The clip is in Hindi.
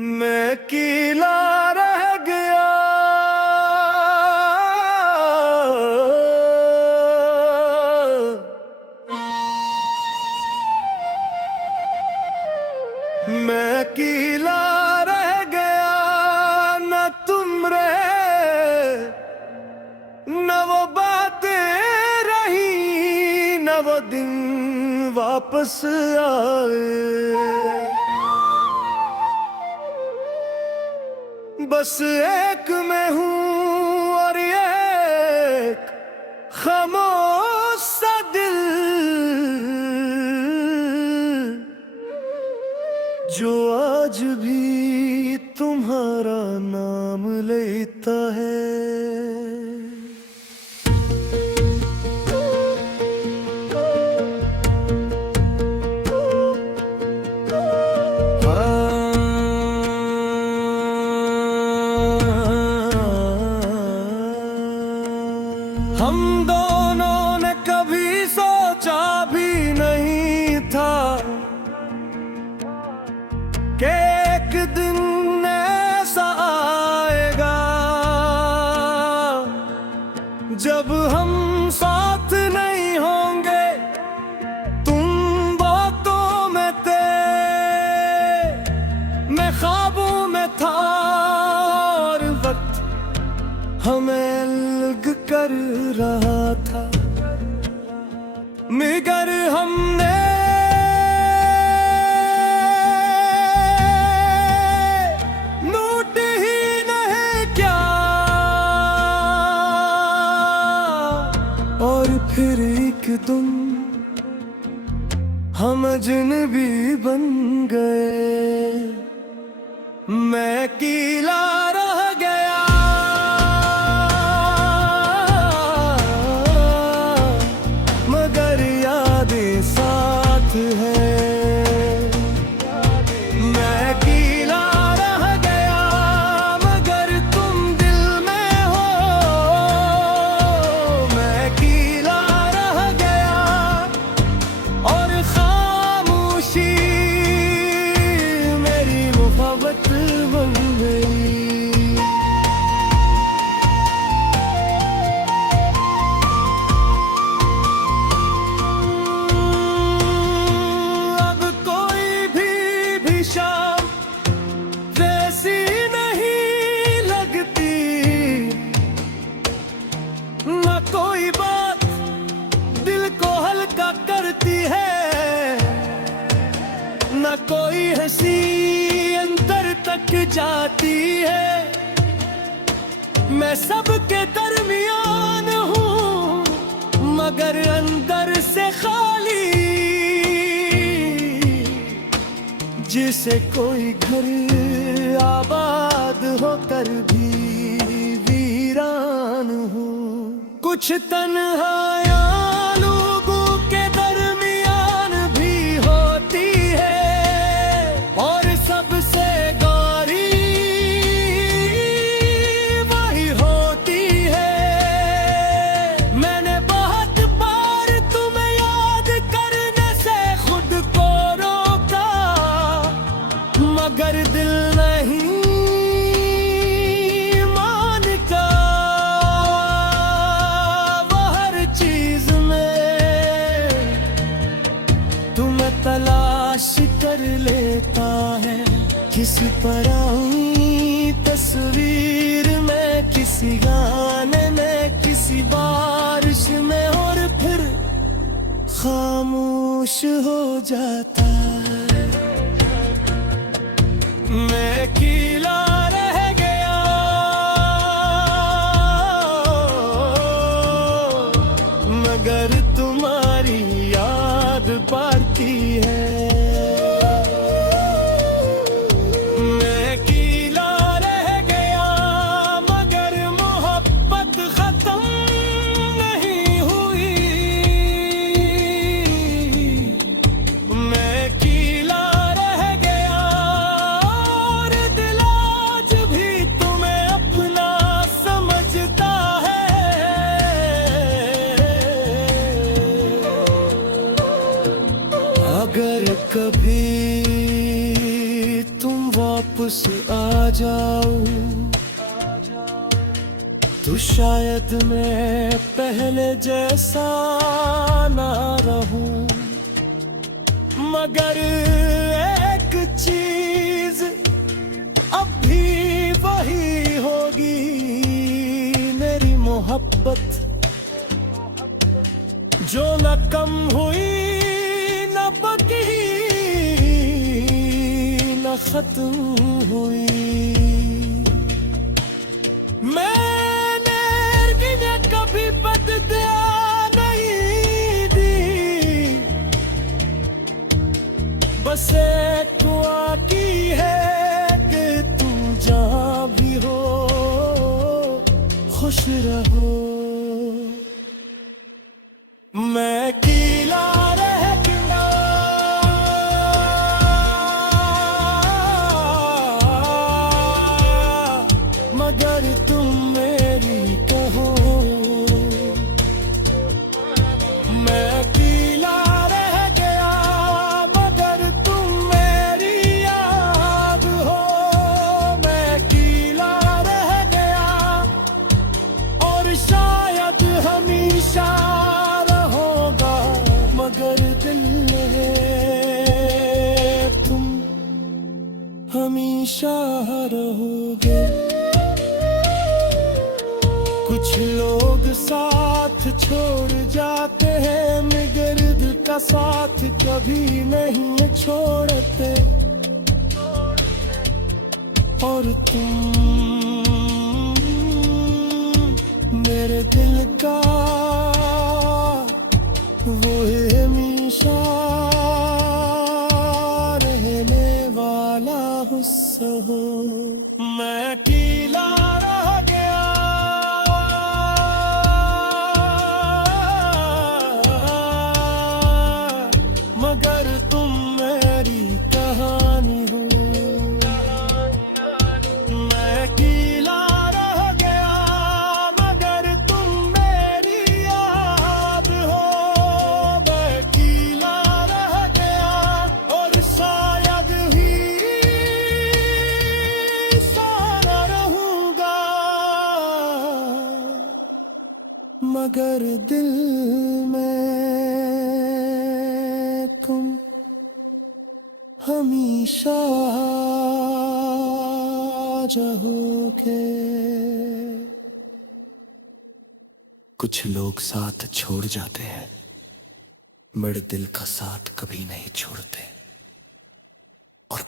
मैं कीला रह गया। मैं कीला रह गया, न तुम रहे, न वो बातें रही, न वो दिन वापस आए। बस एक मैं हूँ और एक खामोश सा दिल, जो आज भी तुम्हारा नाम लेता है। हम दोनों ने कभी सोचा भी नहीं था कि एक दिन ऐसा आएगा जब हम साथ नहीं होंगे। तुम बातों में थे, मैं ख्वाबों में था, और वक्त हमें अलग कर रहा था। मगर हमने नोट ही नहीं क्या, और फिर एक दिन हम अजनबी बन गए। मैं कीला रह गया, मगर यादें साथ है। मैं कीला रह गया, मगर तुम दिल में हो। मैं कीला रह गया, और खामोशी मेरी मोहब्बत बन गई। अब कोई भी शाम वैसी नहीं लगती, न कोई बात दिल को हल्का करती है, न कोई हंसी अंतर तक जाती है। मैं सबके दरमियान हूँ, मगर अंदर से खाली, जिसे कोई घर आबाद होकर भी वीरान हूँ। कुछ तन्हाइयाँ लोगों के दरमियान भी होती है, और सबसे गौरी वही होती है। मैंने बहुत बार तुम्हें याद करने से खुद को रोका, मगर दिल नहीं मानता। वो हर चीज में तुम्हें तलाश कर लेता है, किसी पराई तस्वीर में, किसी गाने में, किसी बारिश में, और फिर खामोश हो जाता है। मैं कीला रह गया, मगर तुम्हारी याद बाकी है। मैं कीला रह गया, मगर मोहब्बत खत्म नहीं हुई। मैं वापस आ जाऊं तो शायद मैं पहले जैसा ना रहूं, मगर एक चीज अब भी वही होगी, मेरी मोहब्बत जो न कम हुई न बकी न खत्म हुई। मैंने कभी बदला नहीं दी, बस एक दुआ की है कि तू जहाँ भी हो खुश रहो। मैं अकेला रह गया, मगर तुम मेरी कहो। मैं अकेला रह गया, मगर तुम मेरी याद हो। मैं अकेला रह गया और शायद हमेशा रहोगा, मगर दिल में तुम हमेशा रहोगे। कुछ लोग साथ छोड़ जाते हैं, मगर का साथ कभी नहीं छोड़ते। और तुम मेरे दिल का वो हमेशा रहने वाला हिस्सा हो। मैं अकेला रह गया, मगर तुम मेरी कहानी हो। मैं अकेला रह गया, मगर तुम मेरी याद हो। मैं अकेला रह गया और शायद ही सारा रहूंगा, मगर दिल में तुम हमेशा रहोगे। कुछ लोग साथ छोड़ जाते हैं, मगर दिल का साथ कभी नहीं छोड़ते। और